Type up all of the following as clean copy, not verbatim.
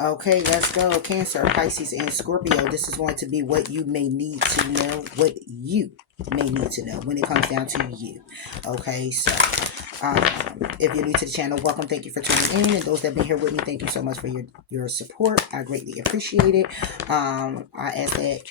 Okay, let's go. Cancer, Pisces, and Scorpio. This is going to be what you may need to know. What you may need to know when it comes down to you. Okay, so um, if you're new to the channel, welcome. Thank you for tuning in. And those that have been here with me, thank you so much for your support. I greatly appreciate it. I ask that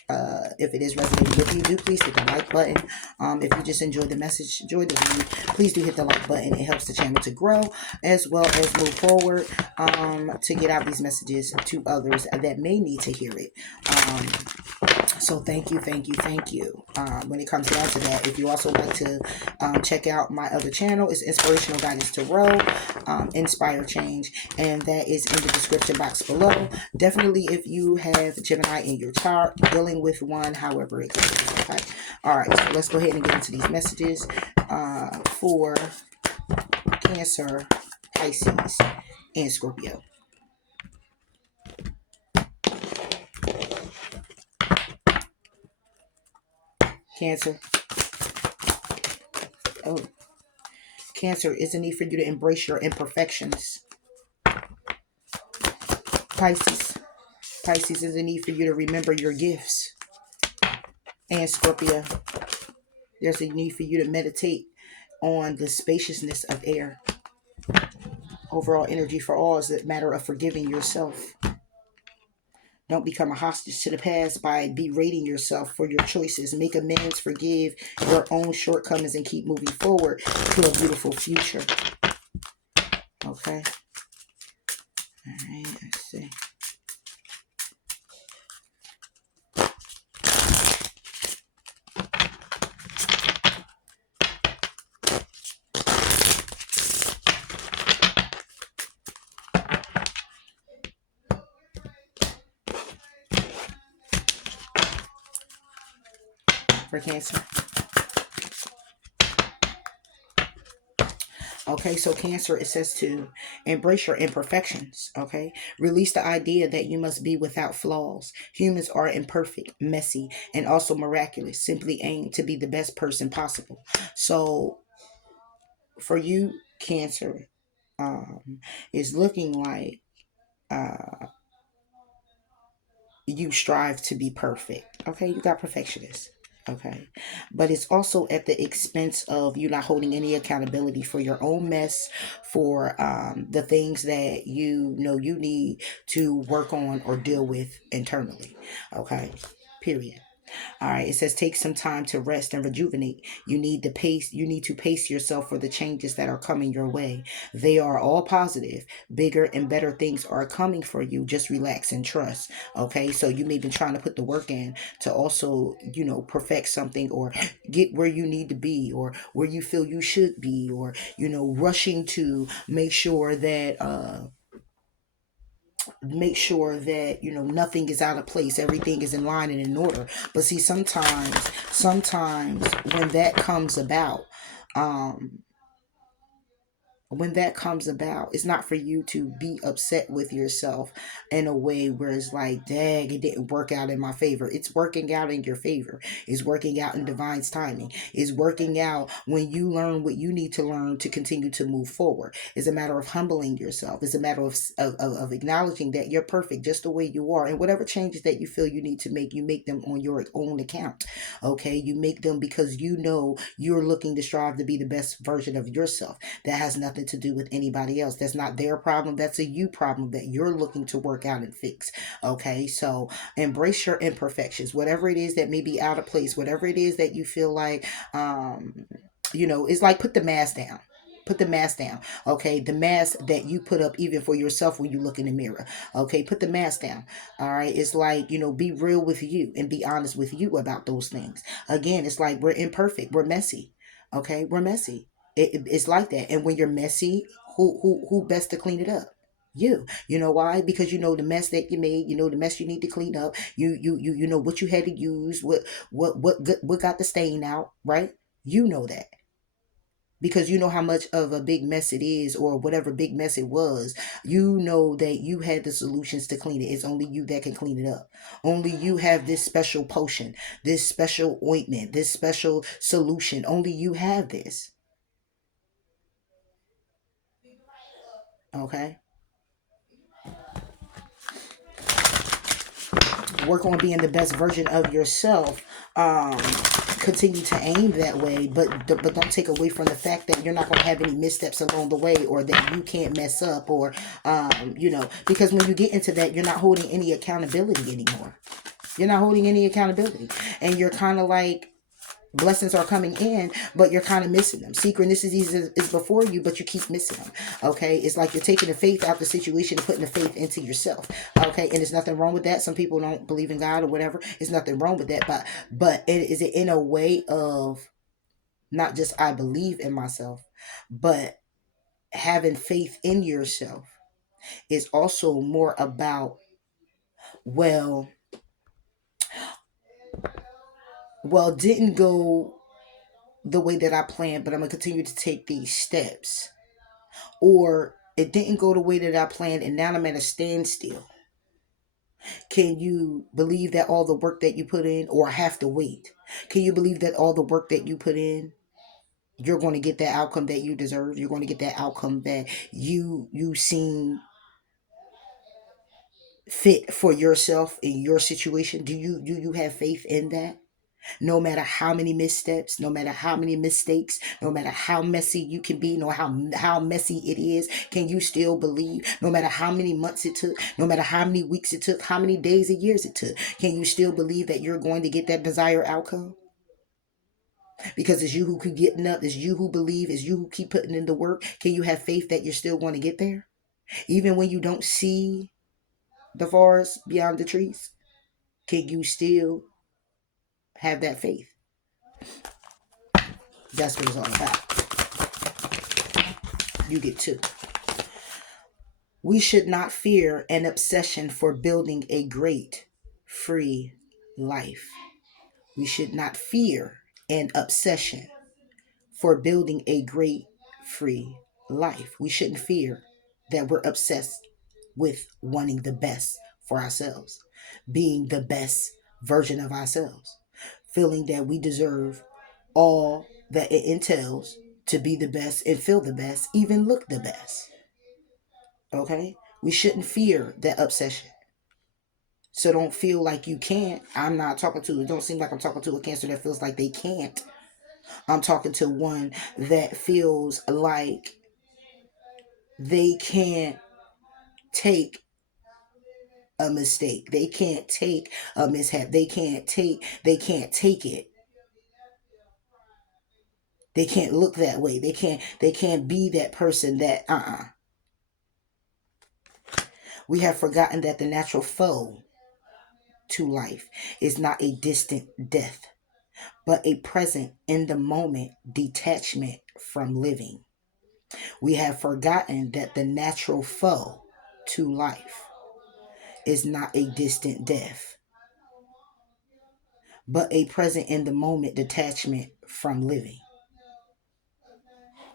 if it is resonating with you, do please hit the like button. If you just enjoyed the message, enjoyed the video, please do hit the like button. It helps the channel to grow as well as move forward, to get out these messages to others that may need to hear it. So thank you, thank you, thank you. When it comes down to that, if you also like to check out my other channel, it's Inspirational Guidance Tarot, Inspire Change, and that is in the description box below. Definitely, if you have Gemini in your chart, dealing with one, however it goes. Okay. All right. So let's go ahead and get into these messages for Cancer, Pisces, and Scorpio. Cancer. Oh, Cancer is a need for you to embrace your imperfections. Pisces. Pisces is a need for you to remember your gifts. And Scorpio, there's a need for you to meditate on the spaciousness of air. Overall energy for all is a matter of forgiving yourself. Don't become a hostage to the past by berating yourself for your choices. Make amends, forgive your own shortcomings, and keep moving forward to a beautiful future. Okay. All right. Let's see. For Cancer. Okay, so Cancer, it says to embrace your imperfections. Okay, release the idea that you must be without flaws. Humans are imperfect, messy, and also miraculous. Simply aim to be the best person possible. So for you, Cancer, is looking like uh, you strive to be perfect. Okay, you got perfectionists. Okay, but it's also at the expense of you not holding any accountability for your own mess, for the things that you know you need to work on or deal with internally. Okay, period. All right. It says take some time to rest and rejuvenate. You need to pace yourself for the changes that are coming your way. They are all positive. Bigger and better things are coming for you. Just relax and trust. Okay. So you may be trying to put the work in to also, perfect something or get where you need to be or where you feel you should be or, rushing to make sure that nothing is out of place, everything is in line and in order. But see, sometimes when that comes about, um it's not for you to be upset with yourself in a way where it's like, dang, it didn't work out in my favor. It's working out in your favor. It's working out in divine's timing. It's working out when you learn what you need to learn to continue to move forward. It's a matter of humbling yourself. It's a matter of acknowledging that you're perfect just the way you are, and whatever changes that you feel you need to make, you make them on your own account. Okay, you make them because you know you're looking to strive to be the best version of yourself. That has nothing to do with anybody else. That's not their problem. That's a you problem that you're looking to work out and fix. Okay, so embrace your imperfections, whatever it is that may be out of place, whatever it is that you feel like, it's like put the mask down. Put the mask down. Okay, the mask that you put up even for yourself when you look in the mirror. Okay, put the mask down. All right, it's like, be real with you and be honest with you about those things. Again, it's like we're imperfect, we're messy. Okay, we're messy. It's like that. And when you're messy, who best to clean it up? You know why? Because you know the mess that you made, you know the mess you need to clean up. You know what you had to use, what got the stain out, right? You know that because you know how much of a big mess it is, or whatever big mess it was. You know that you had the solutions to clean it. It's only you that can clean it up. Only you have this special potion, this special ointment, this special solution. Only you have this. Okay. work on being the best version of yourself. um Continue to aim that way, but don't take away from the fact that you're not going to have any missteps along the way, or that you can't mess up, or because when you get into that, you're not holding any accountability anymore. You're not holding any accountability, and you're kind of like, blessings are coming in, but you're kind of missing them. Synchronicities is before you, but you keep missing them. Okay, it's like you're taking the faith out the situation and putting the faith into yourself. Okay, and there's nothing wrong with that. Some people don't believe in God or whatever. There's nothing wrong with that, but is it in a way of not just I believe in myself, but having faith in yourself is also more about, well, didn't go the way that I planned, but I'm gonna continue to take these steps. Or it didn't go the way that I planned, and now I'm at a standstill. Can you believe that all the work that you put in, or have to wait? Can you believe that all the work that you put in, you're going to get that outcome that you deserve? You're going to get that outcome that you seem fit for yourself in your situation. Do you have faith in that? No matter how many missteps, no matter how many mistakes, no matter how messy you can be, no how messy it is, can you still believe? No matter how many months it took, no matter how many weeks it took, how many days or years it took, can you still believe that you're going to get that desired outcome? Because it's you who keep getting up, it's you who believe, it's you who keep putting in the work. Can you have faith that you're still going to get there? Even when you don't see the forest beyond the trees, can you still have that faith? That's what it's all about. You get two. We should not fear an obsession for building a great, free life. We should not fear an obsession for building a great, free life. We shouldn't fear that we're obsessed with wanting the best for ourselves, being the best version of ourselves, feeling that we deserve all that it entails to be the best and feel the best, even look the best. Okay? We shouldn't fear that obsession. So don't feel like you can't. I'm not talking to, it don't seem like I'm talking to a Cancer that feels like they can't. I'm talking to one that feels like they can't take a mistake. They can't take a mishap. They can't take it. They can't look that way. They can't be that person that We have forgotten that the natural foe to life is not a distant death, but a present in the moment detachment from living. We have forgotten that the natural foe to life is not a distant death, but a present in the moment detachment from living.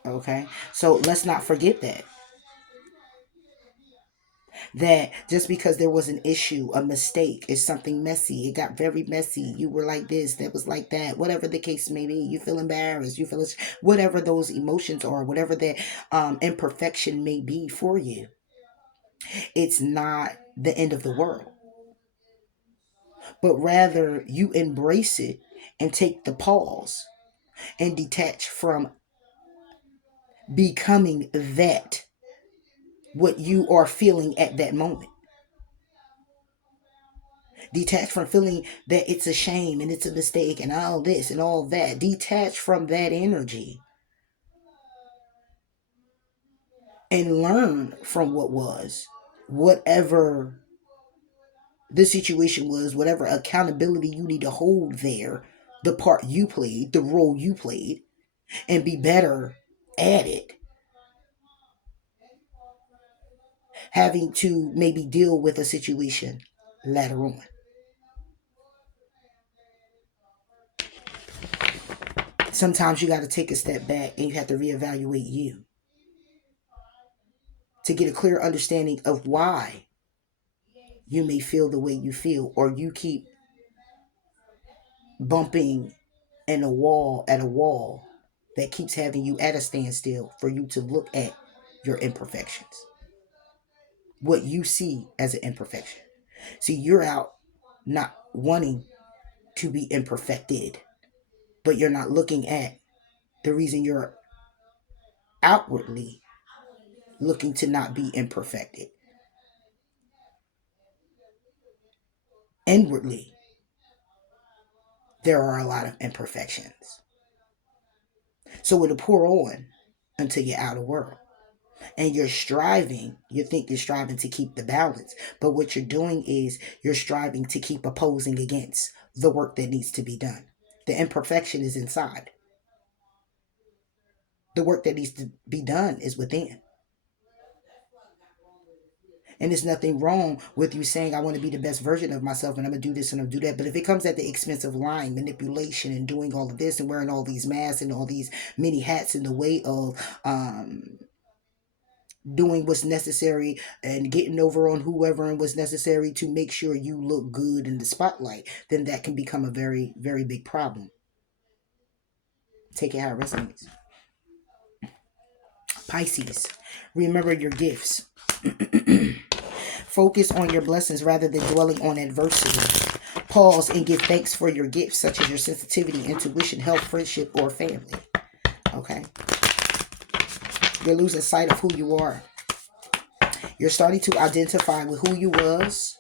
Okay? So let's not forget that just because there was an issue, a mistake, is something messy. It got very messy. You were like this, that was like that, whatever the case may be. You feel embarrassed, you feel whatever those emotions are, whatever that imperfection may be for you. It's not the end of the world, but rather you embrace it and take the pause and detach from becoming that what you are feeling at that moment. Detach from feeling that it's a shame and it's a mistake and all this and all that. Detach from that energy and learn from what was. Whatever the situation was, whatever accountability you need to hold there, the part you played, the role you played, and be better at it. Having to maybe deal with a situation later on. Sometimes you got to take a step back and you have to reevaluate you to get a clear understanding of why you may feel the way you feel, or you keep bumping in a wall that keeps having you at a standstill for you to look at your imperfections, what you see as an imperfection. See, you're out not wanting to be imperfected, but you're not looking at the reason you're outwardly looking to not be imperfected. Inwardly, there are a lot of imperfections. So it'll pour on until you're out of world. And you're striving, you think you're striving to keep the balance. But what you're doing is you're striving to keep opposing against the work that needs to be done. The imperfection is inside. The work that needs to be done is within. And there's nothing wrong with you saying, I want to be the best version of myself and I'm going to do this and I'm going to do that. But if it comes at the expense of lying, manipulation, and doing all of this and wearing all these masks and all these many hats in the way of doing what's necessary and getting over on whoever and what's necessary to make sure you look good in the spotlight, then that can become a very, very big problem. Take it how it resonates. Pisces, remember your gifts. Focus on your blessings rather than dwelling on adversity. Pause and give thanks for your gifts, such as your sensitivity, intuition, health, friendship, or family. Okay? You're losing sight of who you are. You're starting to identify with who you was.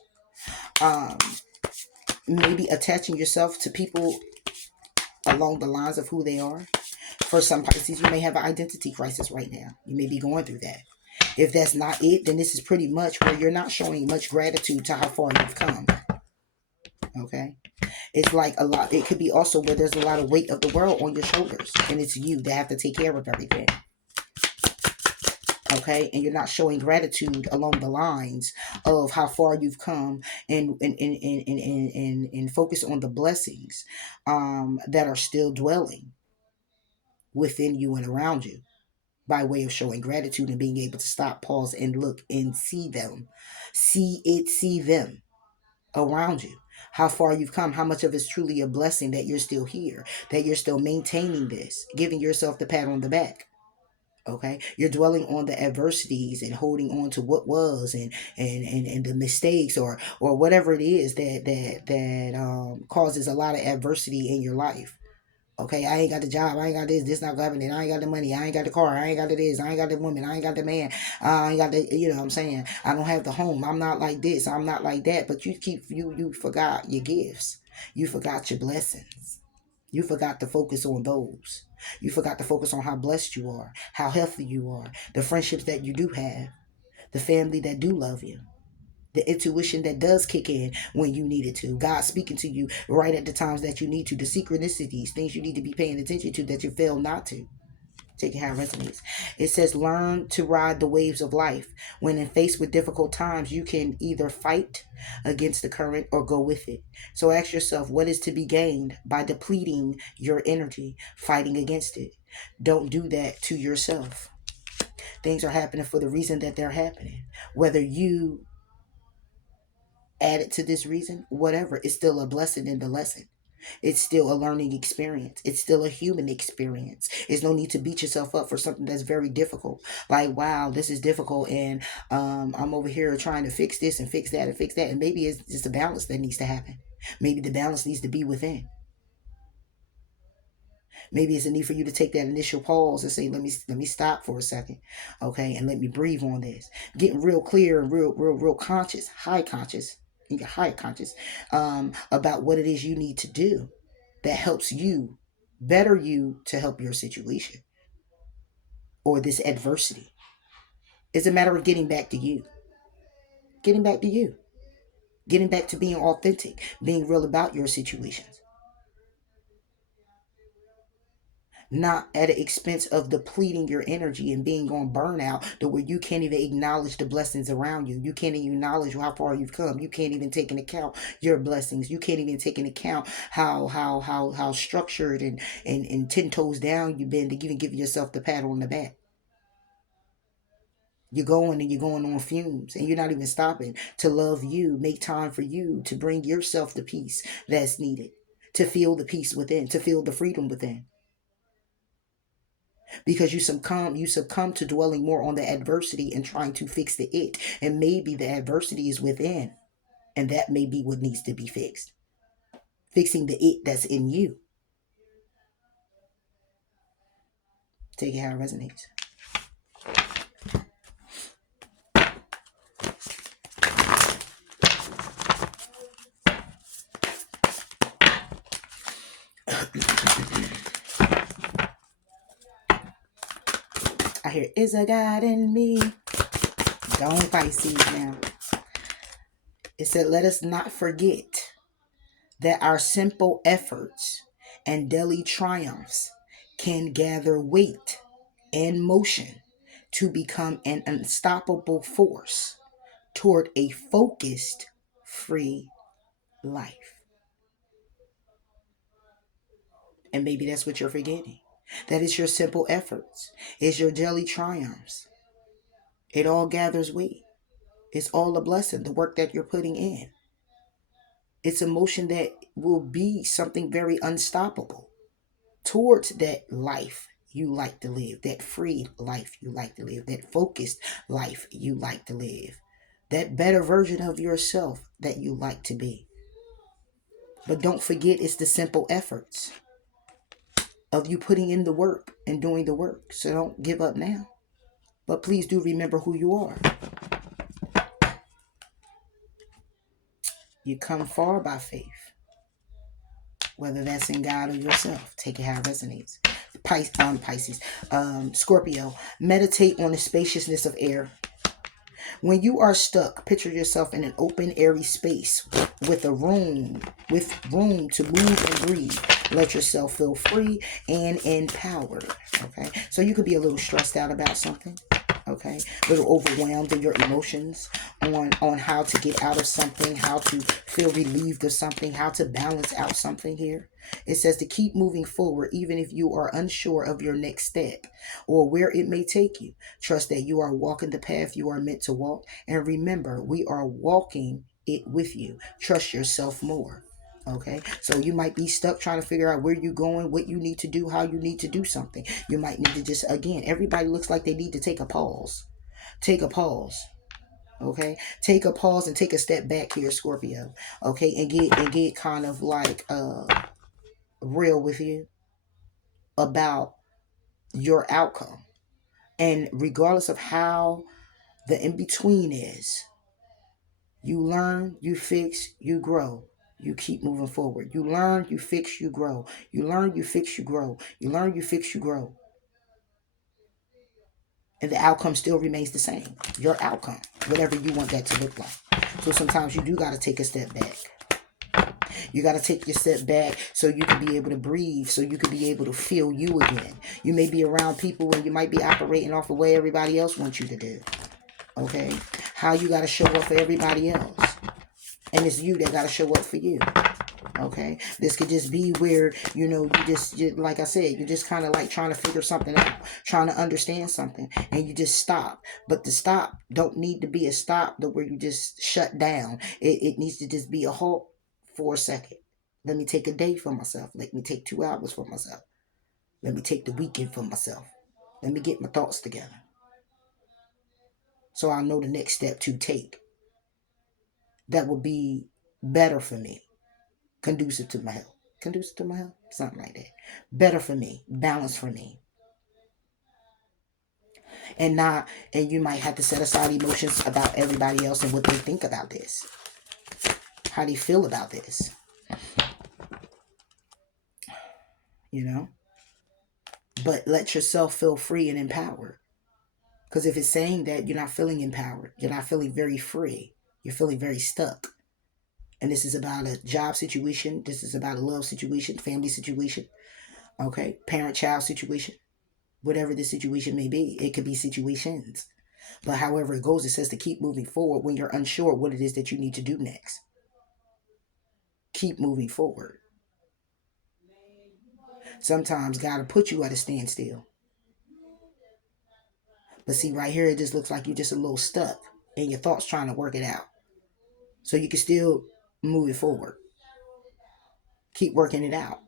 Maybe attaching yourself to people along the lines of who they are. For some Pisces, you may have an identity crisis right now. You may be going through that. If that's not it, then this is pretty much where you're not showing much gratitude to how far you've come. Okay? It's like a lot. It could be also where there's a lot of weight of the world on your shoulders, and it's you that have to take care of everything. Okay, and you're not showing gratitude along the lines of how far you've come, and focus on the blessings that are still dwelling within you and around you, by way of showing gratitude and being able to stop, pause, and look and see them, see them around you. How far you've come, how much of it's truly a blessing that you're still here, that you're still maintaining this, giving yourself the pat on the back. Okay, you're dwelling on the adversities and holding on to what was, and the mistakes, or whatever it is that causes a lot of adversity in your life. Okay, I ain't got the job, I ain't got this not happening, I ain't got the money, I ain't got the car, I ain't got the this, I ain't got the woman, I ain't got the man, I ain't got the, you know what I'm saying, I don't have the home, I'm not like this, I'm not like that. But you forgot your gifts, you forgot your blessings, you forgot to focus on those. You forgot to focus on how blessed you are, how healthy you are, the friendships that you do have, the family that do love you, the intuition that does kick in when you need it to, God speaking to you right at the times that you need to, the synchronicities, things you need to be paying attention to that you fail not to. Take it how it resonates. It says, learn to ride the waves of life. When faced with difficult times, you can either fight against the current or go with it. So ask yourself, what is to be gained by depleting your energy, fighting against it? Don't do that to yourself. Things are happening for the reason that they're happening. Whether you added to this reason, whatever, it's still a blessing in the lesson. It's still a learning experience. It's still a human experience. There's no need to beat yourself up for something that's very difficult. Like, wow, this is difficult, and I'm over here trying to fix this and fix that and fix that. And maybe it's just a balance that needs to happen. Maybe the balance needs to be within. Maybe it's a need for you to take that initial pause and say, let me stop for a second, okay, and let me breathe on this. Getting real clear and real conscious, high conscious, in your high conscious, about what it is you need to do that helps you, better you, to help your situation or this adversity. It's a matter of getting back to you, getting back to you, getting back to being authentic, being real about your situations. Not at the expense of depleting your energy and being on burnout to where you can't even acknowledge the blessings around you. You can't even acknowledge how far you've come. You can't even take into account your blessings. You can't even take into account how structured and 10 toes down you've been to even give yourself the pat on the back. You're going on fumes, and you're not even stopping to love you, make time for you, to bring yourself the peace that's needed, to feel the peace within, to feel the freedom within. Because you succumb to dwelling more on the adversity and trying to fix the it, and maybe the adversity is within, And that may be what needs to be fixed. Fixing the it that's in you. Take it how it resonates. I hear, is a God in me? Don't Pisces now. It said, let us not forget that our simple efforts and daily triumphs can gather weight and motion to become an unstoppable force toward a focused, free life. And maybe that's what you're forgetting. That is your simple efforts. It's your daily triumphs. It all gathers weight. It's all a blessing, the work that you're putting in. It's a motion that will be something very unstoppable towards that life you like to live, that free life you like to live, that focused life you like to live, that better version of yourself that you like to be. But don't forget, it's the simple efforts of you putting in the work and doing the work. So don't give up now. But please do remember who you are. You come far by faith, whether that's in God or yourself. Take it how it resonates. Pisces, Scorpio, meditate on the spaciousness of air. When you are stuck, picture yourself in an open, airy space with room to move and breathe. Let yourself feel free and empowered. Okay, so you could be a little stressed out about something. Okay, a little overwhelmed in your emotions on how to get out of something, how to feel relieved of something, how to balance out something here. It says to keep moving forward even if you are unsure of your next step or where it may take you. Trust that you are walking the path you are meant to walk, and remember, we are walking it with you. Trust yourself more. Okay, so you might be stuck trying to figure out where you're going, what you need to do, how you need to do something. You might need to just, again, everybody looks like they need to take a pause. Take a pause. Okay, take a pause and take a step back here, Scorpio. Okay, and get kind of like real with you about your outcome. And regardless of how the in between is, you learn, you fix, you grow. You keep moving forward. You learn, you fix, you grow. You learn, you fix, you grow. You learn, you fix, you grow. And the outcome still remains the same. Your outcome, whatever you want that to look like. So sometimes you do got to take a step back. You got to take your step back so you can be able to breathe, so you can be able to feel you again. You may be around people and you might be operating off the way everybody else wants you to do. Okay? How you got to show up for everybody else. And it's you that got to show up for you. Okay? This could just be where, you just like I said, you're just kind of like trying to figure something out, trying to understand something, and you just stop. But the stop don't need to be a stop to where you just shut down. It needs to just be a halt for a second. Let me take a day for myself. Let me take 2 hours for myself. Let me take the weekend for myself. Let me get my thoughts together. So I know the next step to take that will be better for me, conducive to my health. Conducive to my health? Something like that. Better for me, balanced for me. And you might have to set aside emotions about everybody else and what they think about this. How they feel about this. But let yourself feel free and empowered. Because if it's saying that, you're not feeling empowered, you're not feeling very free, you're feeling very stuck. And this is about a job situation, this is about a love situation, family situation, okay, parent-child situation, whatever the situation may be. It could be situations. But however it goes, it says to keep moving forward when you're unsure what it is that you need to do next. Keep moving forward. Sometimes God will put you at a standstill. But see, right here, it just looks like you're just a little stuck and your thoughts trying to work it out. So you can still move it forward. Keep working it out.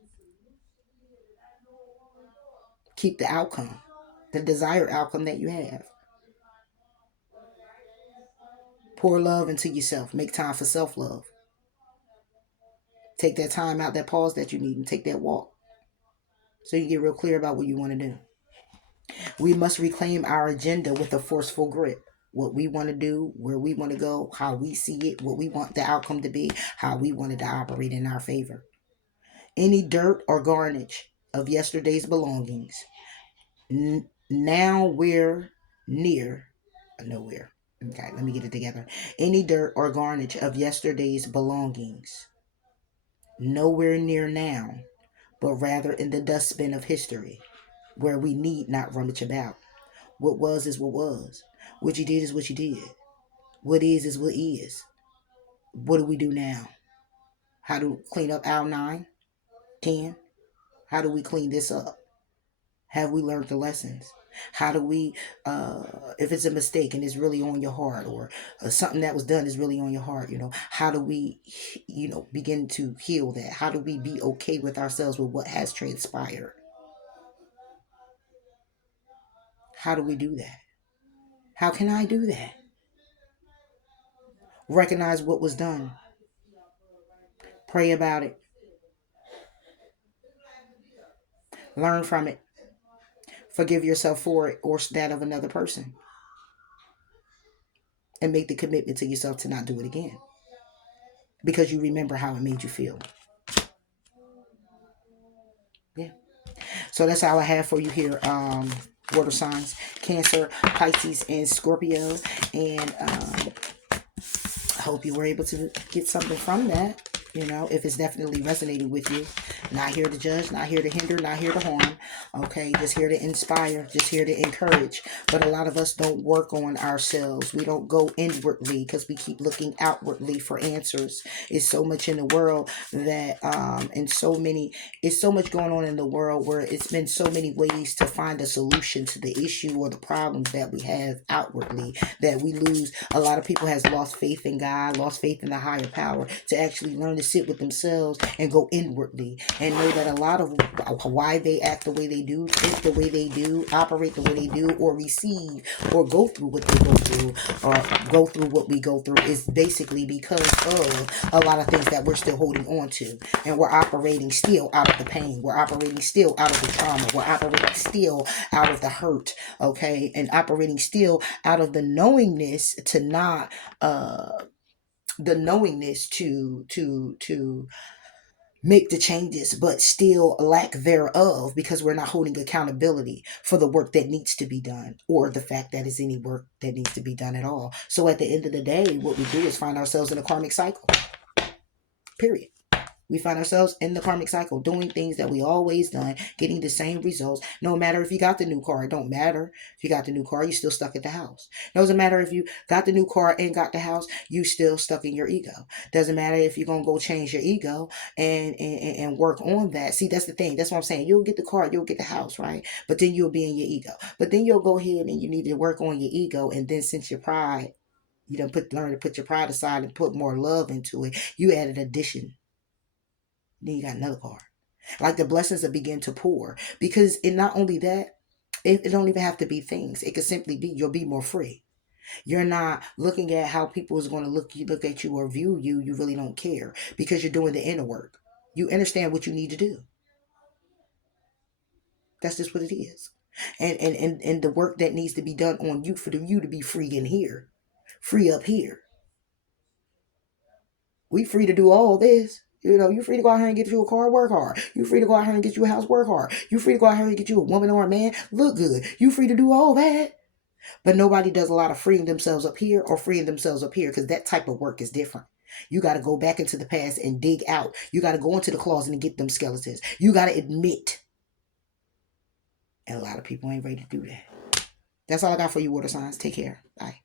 Keep the outcome, the desired outcome that you have. Pour love into yourself. Make time for self-love. Take that time out, that pause that you need, and take that walk so you get real clear about what you want to do. We must reclaim our agenda with a forceful grip. What we want to do, where we want to go, how we see it, what we want the outcome to be, how we want it to operate in our favor. Any dirt or garnish of yesterday's belongings. Now we're near nowhere. Okay, let me get it together. Any dirt or garnish of yesterday's belongings. Nowhere near now, but rather in the dustbin of history, where we need not rummage about. What was is what was. What you did is what you did. What is what is. What do we do now? How to clean up aisle 9, 10? How do we clean this up? Have we learned the lessons? How do we, if it's a mistake and it's really on your heart, or something that was done is really on your heart, how do we, begin to heal that? How do we be okay with ourselves with what has transpired? How do we do that? How can I do that? Recognize what was done. Pray about it. Learn from it. Forgive yourself for it or that of another person. And make the commitment to yourself to not do it again. Because you remember how it made you feel. Yeah. So that's all I have for you here. Water signs, Cancer, Pisces, and Scorpio. And I hope you were able to get something from that. If it's definitely resonating with you. Not here to judge, not here to hinder, not here to harm. Okay, just here to inspire, just here to encourage. But a lot of us don't work on ourselves. We don't go inwardly because we keep looking outwardly for answers. It's so much in the world that, it's so much going on in the world where it's been so many ways to find a solution to the issue or the problems that we have outwardly that we lose. A lot of people has lost faith in God, lost faith in the higher power to actually learn to sit with themselves and go inwardly and know that a lot of why they act the way they do, think the way they do, operate the way they do, or receive or go through what they go through, or go through what we go through is basically because of a lot of things that we're still holding on to. And we're operating still out of the pain. We're operating still out of the trauma. We're operating still out of the hurt. Okay. And operating still out of the knowingness to not, the knowingness to make the changes, but still lack thereof because we're not holding accountability for the work that needs to be done or the fact that it's any work that needs to be done at all. So at the end of the day, what we do is find ourselves in a karmic cycle. Period. We find ourselves in the karmic cycle, doing things that we always done, getting the same results. No matter if you got the new car, it don't matter. If you got the new car, you still stuck at the house. Doesn't matter if you got the new car and got the house, you still stuck in your ego. Doesn't matter if you're gonna go change your ego and work on that. See, that's the thing. That's what I'm saying. You'll get the car, you'll get the house, right? But then you'll be in your ego. But then you'll go ahead and you need to work on your ego, and then since your pride, you don't learn to put your pride aside and put more love into it. You add an addition. Then you got another card. Like the blessings that begin to pour. Because it not only that, it don't even have to be things. It could simply be you'll be more free. You're not looking at how people is going to look at you or view you. You really don't care because you're doing the inner work. You understand what you need to do. That's just what it is. And the work that needs to be done on you for you to be free in here. Free up here. We free to do all this. You're free to go out here and get you a car, work hard. You're free to go out here and get you a house, work hard. You're free to go out here and get you a woman or a man, look good. You're free to do all that. But nobody does a lot of freeing themselves up here or freeing themselves up here because that type of work is different. You got to go back into the past and dig out. You got to go into the closet and get them skeletons. You got to admit. And a lot of people ain't ready to do that. That's all I got for you, water signs. Take care. Bye.